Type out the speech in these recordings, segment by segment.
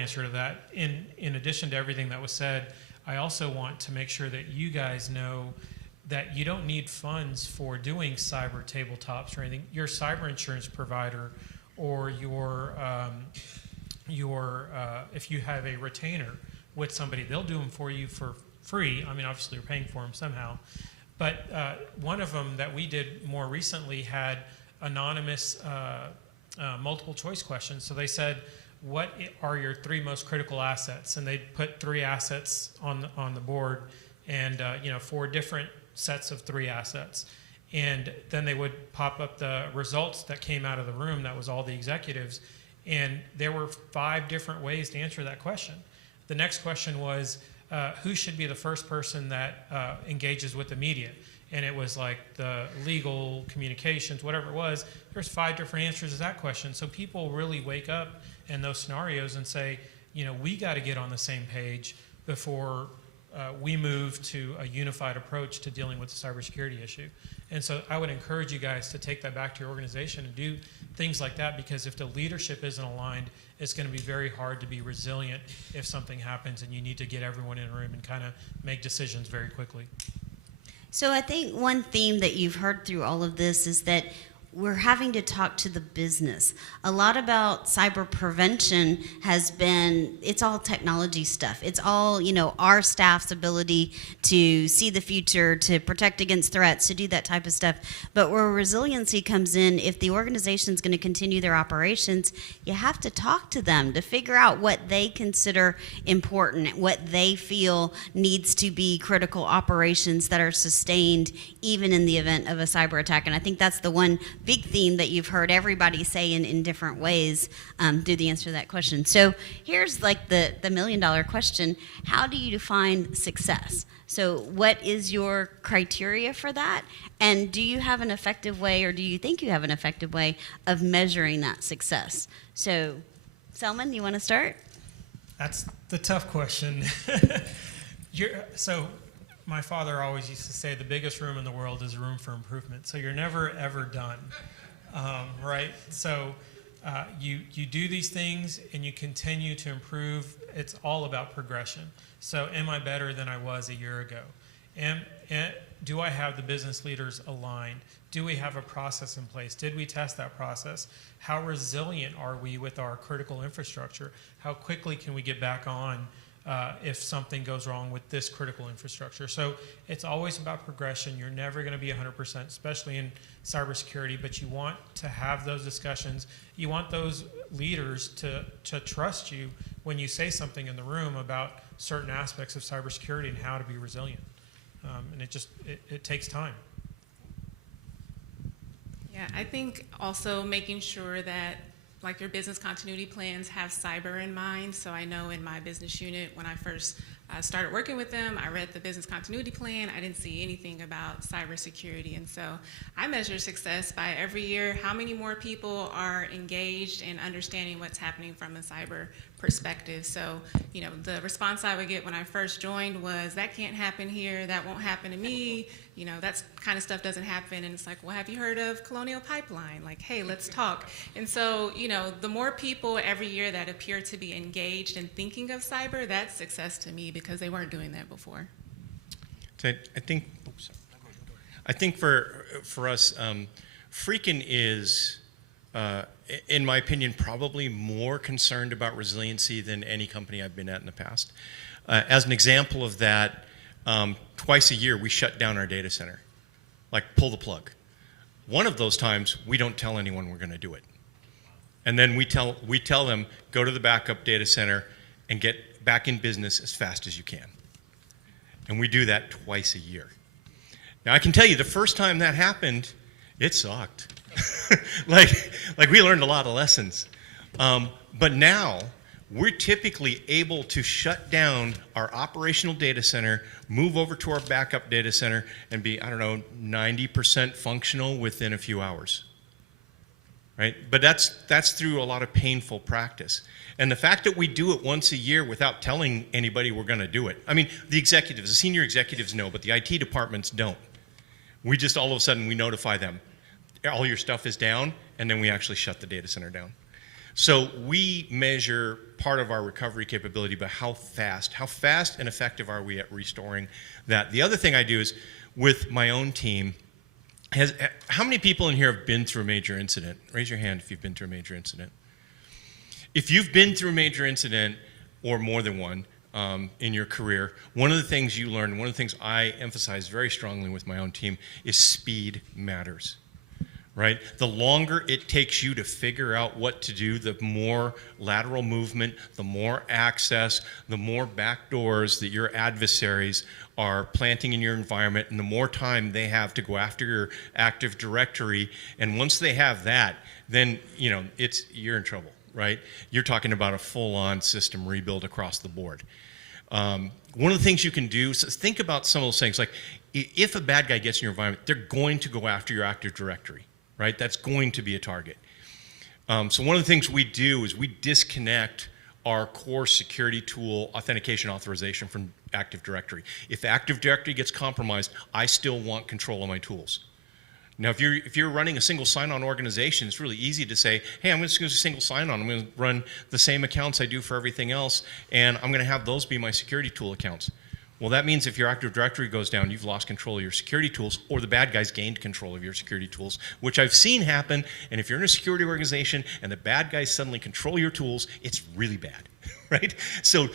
answer to that. In addition to everything that was said, I also want to make sure that you guys know that you don't need funds for doing cyber tabletops or anything. Your cyber insurance provider or if you have a retainer with somebody, they'll do them for you for free. I mean, obviously you're paying for them somehow. But one of them that we did more recently had anonymous multiple choice questions. So they said, what are your 3 most critical assets? And they put 3 assets on the board, and 4 different sets of 3 assets. And then they would pop up the results that came out of the room. That was all the executives. And there were 5 different ways to answer that question. The next question was, who should be the first person that engages with the media? And it was like the legal, communications, whatever it was. There's 5 different answers to that question. So people really wake up in those scenarios and say, we got to get on the same page before we move to a unified approach to dealing with the cybersecurity issue. And so I would encourage you guys to take that back to your organization and do things like that, because if the leadership isn't aligned, it's going to be very hard to be resilient if something happens and you need to get everyone in a room and kind of make decisions very quickly. So I think one theme that you've heard through all of this is that we're having to talk to the business. A lot about cyber prevention has been, it's all technology stuff. It's all, our staff's ability to see the future, to protect against threats, to do that type of stuff. But where resiliency comes in, if the organization's going to continue their operations, you have to talk to them to figure out what they consider important, what they feel needs to be critical operations that are sustained even in the event of a cyber attack. And I think that's the one big theme that you've heard everybody say in different ways through the answer to that question. So here's like the $1 million question. How do you define success? So what is your criteria for that? And do you have an effective way, or do you think you have an effective way of measuring that success? So Selman, you want to start? That's the tough question. So my father always used to say the biggest room in the world is room for improvement. So you're never, ever done, right? So you do these things and you continue to improve. It's all about progression. So am I better than I was a year ago? And do I have the business leaders aligned? Do we have a process in place? Did we test that process? How resilient are we with our critical infrastructure? How quickly can we get back on if something goes wrong with this critical infrastructure? So it's always about progression. You're never going to be 100%, especially in cybersecurity, but you want to have those discussions. You want those leaders to trust you when you say something in the room about certain aspects of cybersecurity and how to be resilient. And it takes time. Yeah, I think also making sure that your business continuity plans have cyber in mind. So I know in my business unit, when I first started working with them, I read the business continuity plan. I didn't see anything about cybersecurity. And so I measure success by every year how many more people are engaged in understanding what's happening from a cyber perspective. So, the response I would get when I first joined was, that can't happen here, that won't happen to me, that kind of stuff doesn't happen. And it's like, well, have you heard of Colonial Pipeline? Like, hey, let's talk. And so, the more people every year that appear to be engaged and thinking of cyber, that's success to me, because they weren't doing that before. So I think for us, Freakin is, in my opinion, probably more concerned about resiliency than any company I've been at in the past. As an example of that, twice a year we shut down our data center, like pull the plug. One of those times we don't tell anyone we're going to do it, and then we tell them, go to the backup data center and get back in business as fast as you can. And we do that twice a year. Now I can tell you, the first time that happened, it sucked. like we learned a lot of lessons. But now we're typically able to shut down our operational data center, move over to our backup data center, and be, 90% functional within a few hours. Right? But that's through a lot of painful practice. And the fact that we do it once a year without telling anybody we're going to do it. The senior executives know, but the IT departments don't. We just all of a sudden we notify them. All your stuff is down, and then we actually shut the data center down. So we measure part of our recovery capability by how fast and effective are we at restoring that. The other thing I do is with my own team, how many people in here have been through a major incident? Raise your hand if you've been through a major incident. If you've been through a major incident, or more than one, in your career, one of the things you learn, one of the things I emphasize very strongly with my own team is speed matters, right? The longer it takes you to figure out what to do, the more lateral movement, the more access, the more back doors that your adversaries are planting in your environment, and the more time they have to go after your Active Directory. And once they have that, then you're in trouble, right? You're talking about a full-on system rebuild across the board. One of the things you can do is think about some of those things. Like, if a bad guy gets in your environment, they're going to go after your Active Directory, right? That's going to be a target. So one of the things we do is we disconnect our core security tool authentication authorization from Active Directory. If Active Directory gets compromised, I still want control of my tools. Now, if you're running a single sign-on organization, it's really easy to say, hey, I'm just going to single sign-on. I'm going to run the same accounts I do for everything else, and I'm going to have those be my security tool accounts. Well, that means if your Active Directory goes down, you've lost control of your security tools, or the bad guys gained control of your security tools, which I've seen happen. And if you're in a security organization and the bad guys suddenly control your tools, it's really bad, right? So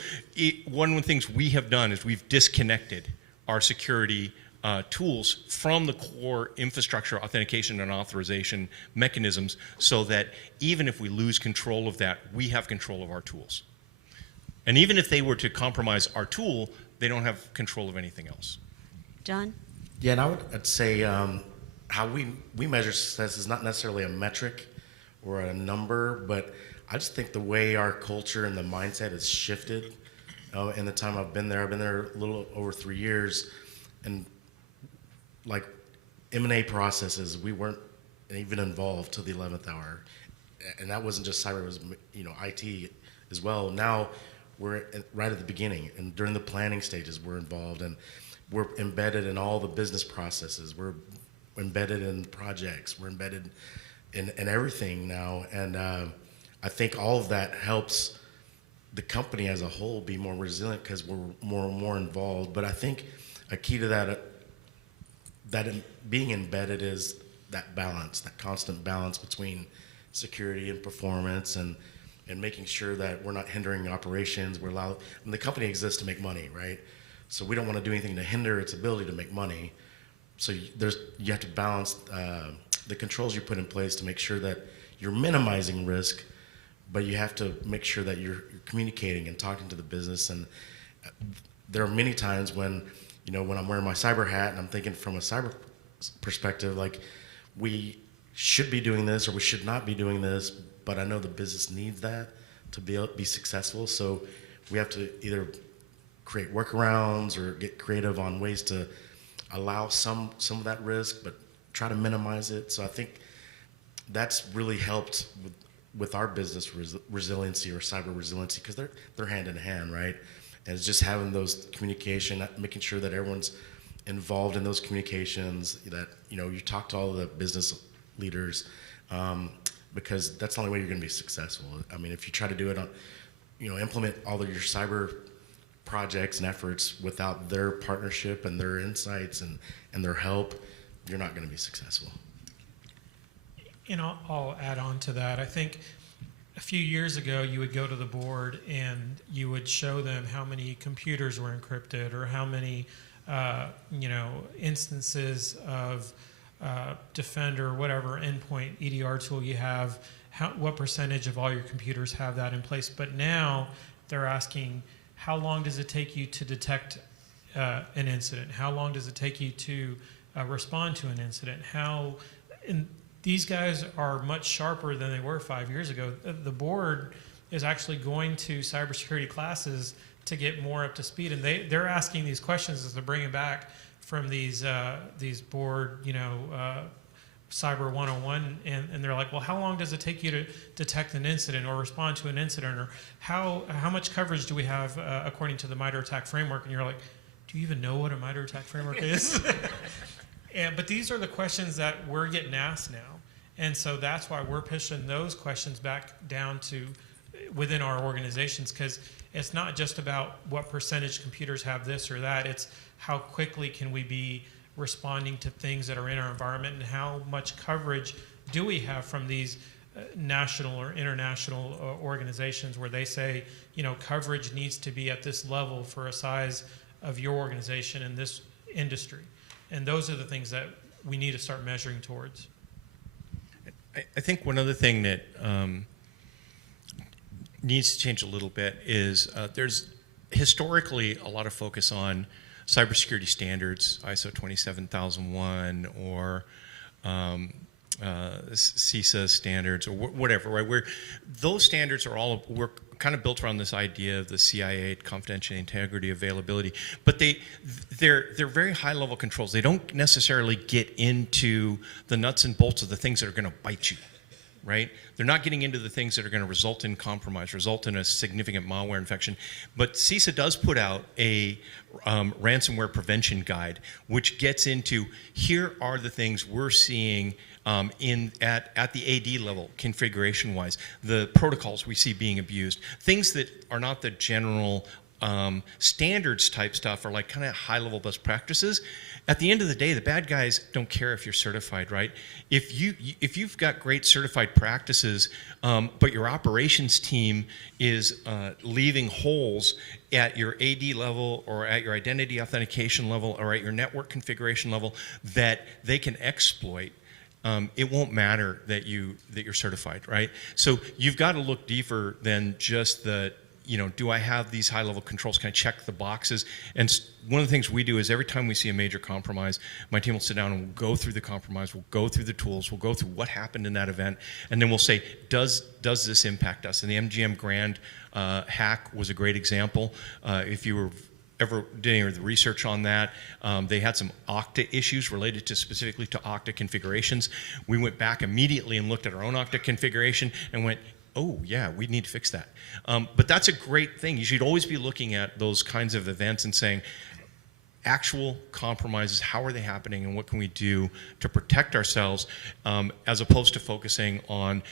one of the things we have done is we've disconnected our security tools from the core infrastructure authentication and authorization mechanisms, so that even if we lose control of that, we have control of our tools. And even if they were to compromise our tool, they don't have control of anything else. John? Yeah, and I'd say how we measure success is not necessarily a metric or a number, but I just think the way our culture and the mindset has shifted in the time I've been there a little over 3 years, and like M&A processes, we weren't even involved till the 11th hour. And that wasn't just cyber, it was IT as well. Now we're right at the beginning, and during the planning stages we're involved, and we're embedded in all the business processes. We're embedded in projects. We're embedded in everything now. And I think all of that helps the company as a whole be more resilient because we're more and more involved. But I think a key to that being embedded is that balance, that constant balance between security and performance, and making sure that we're not hindering operations. The company exists to make money, right? So we don't want to do anything to hinder its ability to make money. So you have to balance the controls you put in place to make sure that you're minimizing risk, but you have to make sure that you're communicating and talking to the business. And there are many times when I'm wearing my cyber hat and I'm thinking from a cyber perspective, like, we should be doing this or we should not be doing this, but I know the business needs that to be successful. So we have to either create workarounds or get creative on ways to allow some of that risk, but try to minimize it. So I think that's really helped with our business resiliency or cyber resiliency, because they're hand in hand, right? And it's just having those communication, making sure that everyone's involved in those communications, that you talk to all of the business leaders, because that's the only way you're going to be successful. I mean, if you try to do it on, implement all of your cyber projects and efforts without their partnership and their insights and their help, you're not going to be successful. I'll add on to that. I think a few years ago, you would go to the board and you would show them how many computers were encrypted, or how many, instances of Defender, whatever endpoint EDR tool you have, what percentage of all your computers have that in place. But now they're asking, how long does it take you to detect an incident? How long does it take you to respond to an incident? These guys are much sharper than they were 5 years ago. The board is actually going to cybersecurity classes to get more up to speed, and they're asking these questions as they're bringing back from these board, Cyber 101, and they're like, well, how long does it take you to detect an incident or respond to an incident, or how much coverage do we have according to the MITRE ATT&CK framework? And you're like, do you even know what a MITRE ATT&CK framework is? But these are the questions that we're getting asked now. And so that's why we're pushing those questions back down to within our organizations, because it's not just about what percentage computers have this or that, it's how quickly can we be responding to things that are in our environment, and how much coverage do we have from these national or international organizations where they say, you know, coverage needs to be at this level for a size of your organization in this industry. And those are the things that we need to start measuring towards. I think one other thing that needs to change a little bit is there's historically a lot of focus on cybersecurity standards, ISO 27001 or CISO standards or whatever, right? Where those standards are all, we're kind of built around this idea of the CIA, confidentiality, integrity, availability, but they're very high level controls. They don't necessarily get into the nuts and bolts of the things that are going to bite you, right? They're not getting into the things that are going to result in compromise, result in a significant malware infection. But CISA does put out a ransomware prevention guide, which gets into, here are the things we're seeing at the AD level, configuration-wise, the protocols we see being abused, things that are not the general standards type stuff, are like kind of high-level best practices. At the end of the day, the bad guys don't care if you're certified, right? If you've got great certified practices, but your operations team is leaving holes at your AD level or at your identity authentication level or at your network configuration level that they can exploit, it won't matter that you're certified, right? So you've got to look deeper than just the, you know, do I have these high-level controls? Can I check the boxes? And one of the things we do is every time we see a major compromise, my team will sit down and we'll go through the compromise, we'll go through the tools, we'll go through what happened in that event, and then we'll say, does this impact us? And the MGM Grand hack was a great example. If you were ever did any of the research on that, they had some Okta issues related to specifically to Okta configurations. We went back immediately and looked at our own Okta configuration and went, oh yeah, we need to fix that. But that's a great thing. You should always be looking at those kinds of events and saying, actual compromises, how are they happening and what can we do to protect ourselves, as opposed to focusing on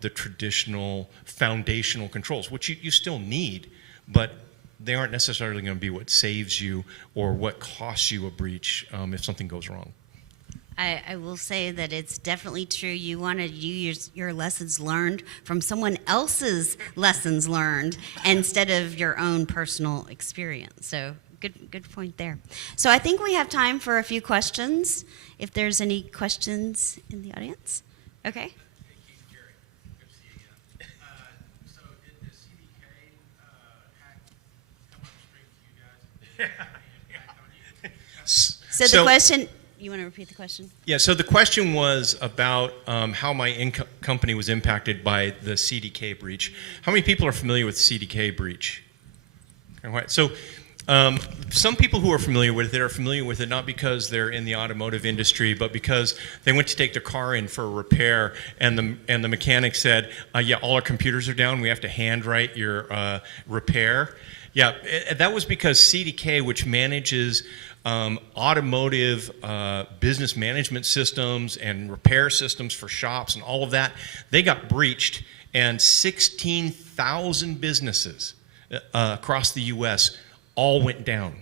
the traditional foundational controls, which you still need, but they aren't necessarily going to be what saves you or what costs you a breach if something goes wrong. I will say that it's definitely true. You want to use your lessons learned from someone else's lessons learned instead of your own personal experience. So good point there. So I think we have time for a few questions, if there's any questions in the audience. Okay. So the question, you want to repeat the question? Yeah, so the question was about how my company was impacted by the CDK breach. How many people are familiar with CDK breach? So some people who are familiar with it not because they're in the automotive industry, but because they went to take their car in for a repair, and the mechanic said, yeah, all our computers are down, we have to handwrite your repair. Yeah, that was because CDK, which manages automotive business management systems and repair systems for shops and all of that, they got breached, and 16,000 businesses across the U.S. all went down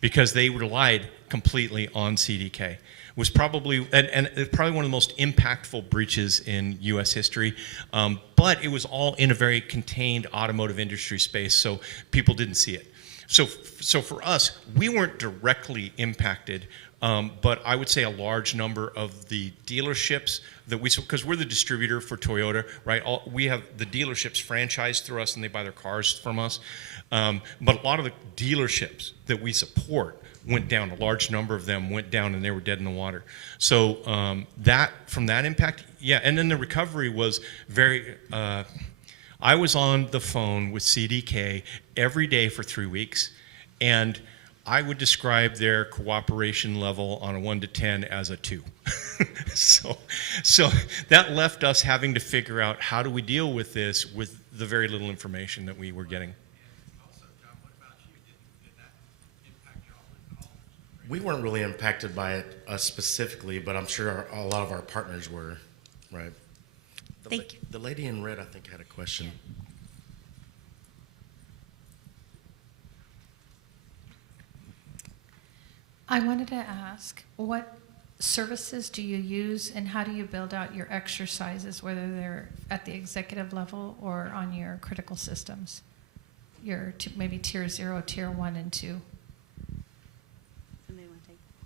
because they relied completely on CDK. It was probably, and probably one of the most impactful breaches in U.S. history, but it was all in a very contained automotive industry space, so people didn't see it. So for us, we weren't directly impacted, but I would say a large number of the dealerships that because we're the distributor for Toyota, right? We have the dealerships franchised through us and they buy their cars from us. But a lot of the dealerships that we support went down. A large number of them went down and they were dead in the water. So from that impact, yeah. And then the recovery was very, I was on the phone with CDK every day for 3 weeks, and I would describe their cooperation level on a 1 to 10 as a 2. So that left us having to figure out how do we deal with this with the very little information that we were getting. We weren't really impacted by it specifically, but I'm sure a lot of our partners were. Right. Thank you. The lady in red, I think, had a question. I wanted to ask, what services do you use and how do you build out your exercises, whether they're at the executive level or on your critical systems? Your maybe tier 0, tier 1, and 2.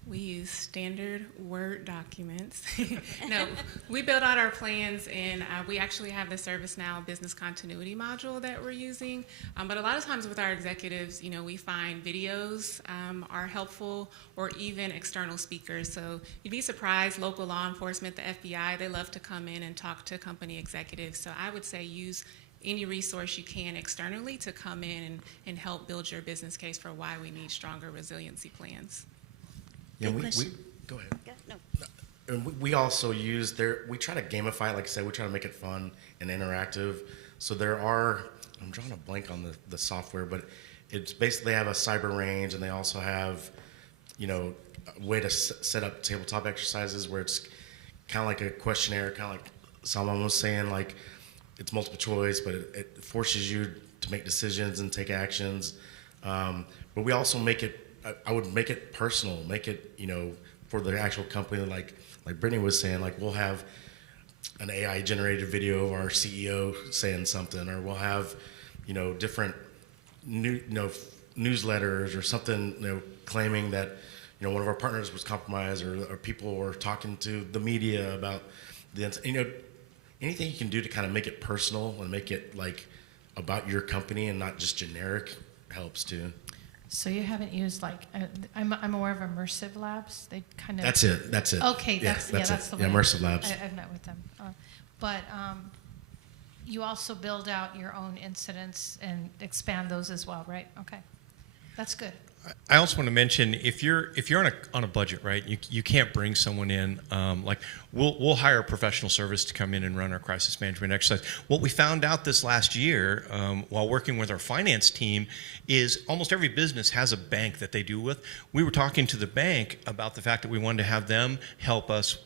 We use standard Word documents. No, we build out our plans, and we actually have the ServiceNow business continuity module that we're using. But a lot of times with our executives, we find videos are helpful, or even external speakers. So you'd be surprised, local law enforcement, the FBI, they love to come in and talk to company executives. So I would say use any resource you can externally to come in and help build your business case for why we need stronger resiliency plans. Yeah, Good we question. go ahead. No. And we also use we try to gamify, like I said, we try to make it fun and interactive. So I'm drawing a blank on the software, but it's basically they have a cyber range, and they also have, a way to set up tabletop exercises where it's kind of like a questionnaire, kind of like Salman was saying, like it's multiple choice, but it forces you to make decisions and take actions. But we also I would make it personal, make it, for the actual company, like Brittany was saying, like we'll have an AI generated video of our CEO saying something, or we'll have, different newsletters or something, claiming that, one of our partners was compromised, or people were talking to the media about anything you can do to kind of make it personal and make it like about your company and not just generic helps too. So you haven't used I'm aware of immersive labs. They kind of. That's it. Okay, that's the way. Immersive labs. I've met with them, but you also build out your own incidents and expand those as well, right? Okay, that's good. I also want to mention, if you're on a budget, right? You can't bring someone in we'll hire a professional service to come in and run our crisis management exercise. What we found out this last year while working with our finance team is almost every business has a bank that they do with. We were talking to the bank about the fact that we wanted to have them help us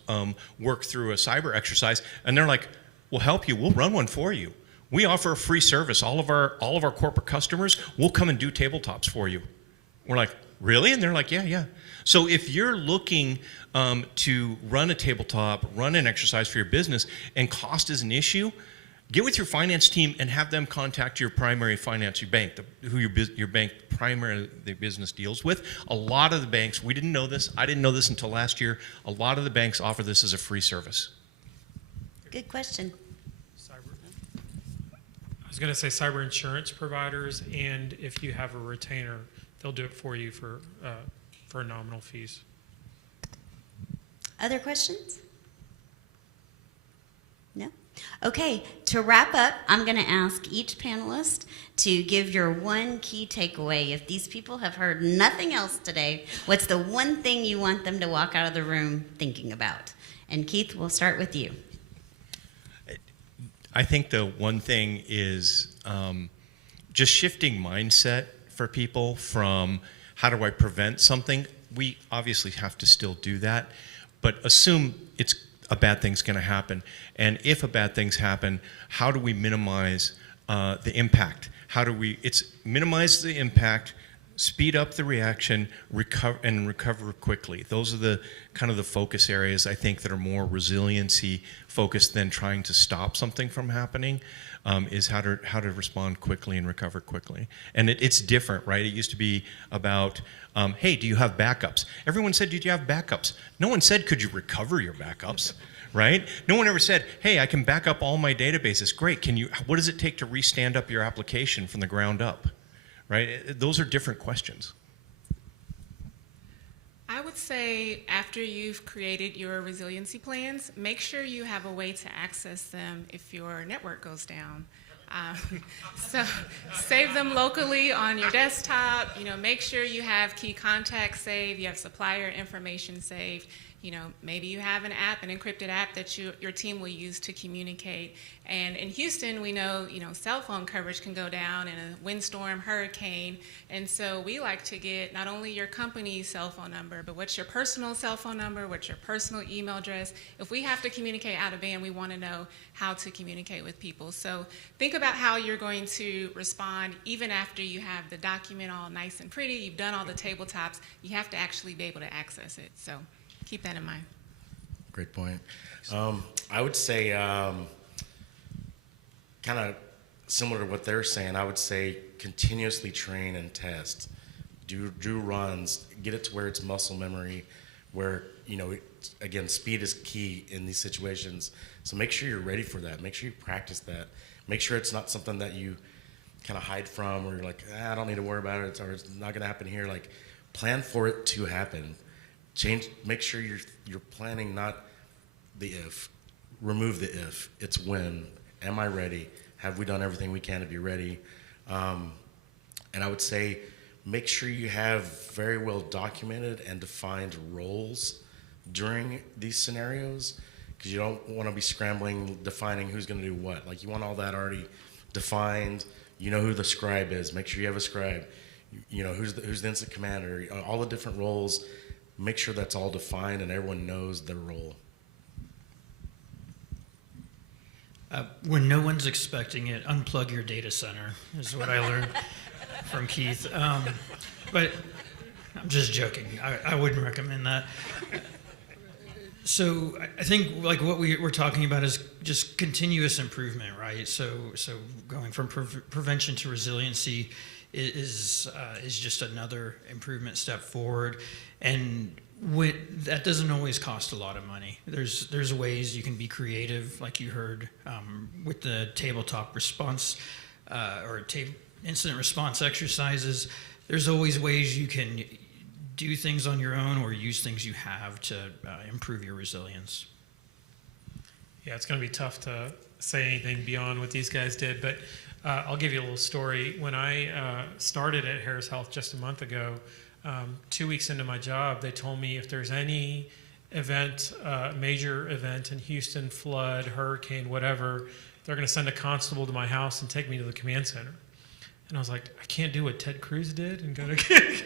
work through a cyber exercise, and they're like, "We'll help you. We'll run one for you. We offer a free service. All of our corporate customers, we'll come and do tabletops for you." We're like, really? And they're like, yeah. So if you're looking to run a tabletop, run an exercise for your business, and cost is an issue, get with your finance team and have them contact your primary finance, your bank, who your bank primary the business deals with. A lot of the banks, we didn't know this, I didn't know this until last year, a lot of the banks offer this as a free service. Good question. I was going to say cyber insurance providers, and if you have a retainer, they'll do it for you for nominal fees. Other questions? No? Okay, to wrap up, I'm going to ask each panelist to give your one key takeaway. If these people have heard nothing else today, what's the one thing you want them to walk out of the room thinking about? And Keith, we'll start with you. I think the one thing is just shifting mindset for people from how do I prevent something. We obviously have to still do that, but assume a bad thing's going to happen. And if a bad thing's happen, how do we minimize the impact? It's minimize the impact, speed up the reaction, recover quickly. Those are the kind of the focus areas, I think, that are more resiliency focused than trying to stop something from happening. Is how to respond quickly and recover quickly. And it's different, right? It used to be about, hey, do you have backups? Everyone said, did you have backups? No one said, could you recover your backups, right? No one ever said, hey, I can back up all my databases. Great, what does it take to restand up your application from the ground up, right? Those are different questions. I would say after you've created your resiliency plans, make sure you have a way to access them if your network goes down. So save them locally on your desktop. Make sure you have key contacts saved, you have supplier information saved. maybe you have an encrypted app that your team will use to communicate. And in Houston, we know, cell phone coverage can go down in a windstorm, hurricane. And so we like to get not only your company's cell phone number, but what's your personal cell phone number, what's your personal email address. If we have to communicate out of band, we want to know how to communicate with people. So think about how you're going to respond even after you have the document all nice and pretty, you've done all the tabletops, you have to actually be able to access it. So keep that in mind. Great point. I would say, kind of similar to what they're saying, I would say continuously train and test. Do runs, get it to where it's muscle memory, where, again, speed is key in these situations. So make sure you're ready for that. Make sure you practice that. Make sure it's not something that you kind of hide from, or you're like, I don't need to worry about it, or it's not going to happen here. Like, plan for it to happen. Make sure you're planning not the if. Remove the if. It's when. Am I ready? Have we done everything we can to be ready? And I would say make sure you have very well documented and defined roles during these scenarios, because you don't want to be scrambling, defining who's going to do what. Like, you want all that already defined. You know who the scribe is. Make sure you have a scribe. Who's the incident commander. All the different roles. Make sure that's all defined and everyone knows their role. When no one's expecting it, unplug your data center is what I learned from Keith. But I'm just joking. I wouldn't recommend that. So I think like what we're talking about is just continuous improvement, right? So going from prevention to resiliency is just another improvement step forward, and that doesn't always cost a lot of money. There's ways you can be creative, like you heard with the tabletop response incident response exercises. There's always ways you can do things on your own or use things you have to improve your resilience. Yeah, it's going to be tough to say anything beyond what these guys did, but I'll give you a little story. When I started at Harris Health just a month ago, 2 weeks into my job, they told me if there's any event, major event in Houston, flood, hurricane, whatever, they're going to send a constable to my house and take me to the command center. And I was like, I can't do what Ted Cruz did and go to.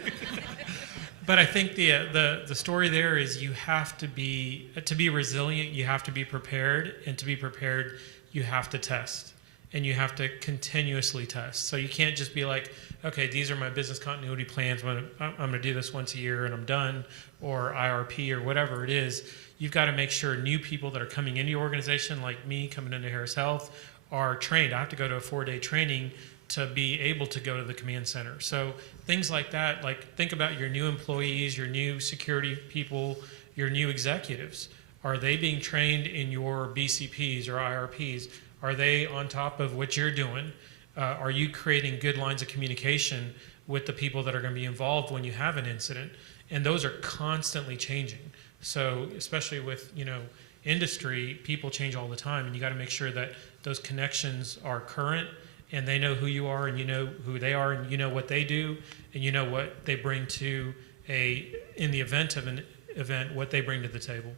But I think the story there is you have to be resilient. You have to be prepared, and to be prepared, you have to test, and you have to continuously test. So you can't just be like, okay, these are my business continuity plans. I'm going to do this once a year and I'm done, or IRP or whatever it is. You've got to make sure new people that are coming into your organization, like me coming into Harris Health, are trained. I have to go to a 4-day training to be able to go to the command center. So things like that, like think about your new employees, your new security people, your new executives. Are they being trained in your BCPs or IRPs? Are they on top of what you're doing? Are you creating good lines of communication with the people that are going to be involved when you have an incident? And those are constantly changing. So especially with industry, people change all the time, and you got to make sure that those connections are current, and they know who you are, and you know who they are, and you know what they do, and you know what they bring to in the event of an event, what they bring to the table.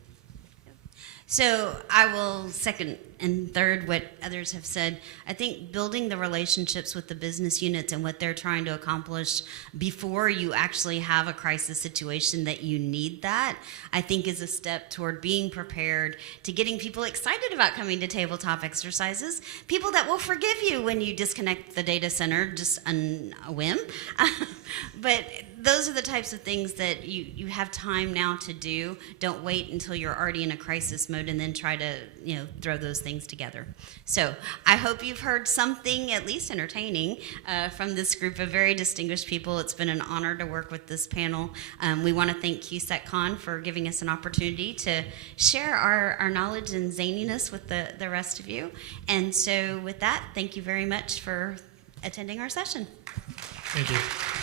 So I will second and third what others have said. I think building the relationships with the business units and what they're trying to accomplish before you actually have a crisis situation that you need that, I think is a step toward being prepared, to getting people excited about coming to tabletop exercises, people that will forgive you when you disconnect the data center just on a whim. But those are the types of things that you have time now to do. Don't wait until you're already in a crisis mode and then try to throw those things together. So I hope you've heard something at least entertaining from this group of very distinguished people. It's been an honor to work with this panel. We want to thank QSecCon for giving us an opportunity to share our knowledge and zaniness with the rest of you. And so with that, thank you very much for attending our session. Thank you.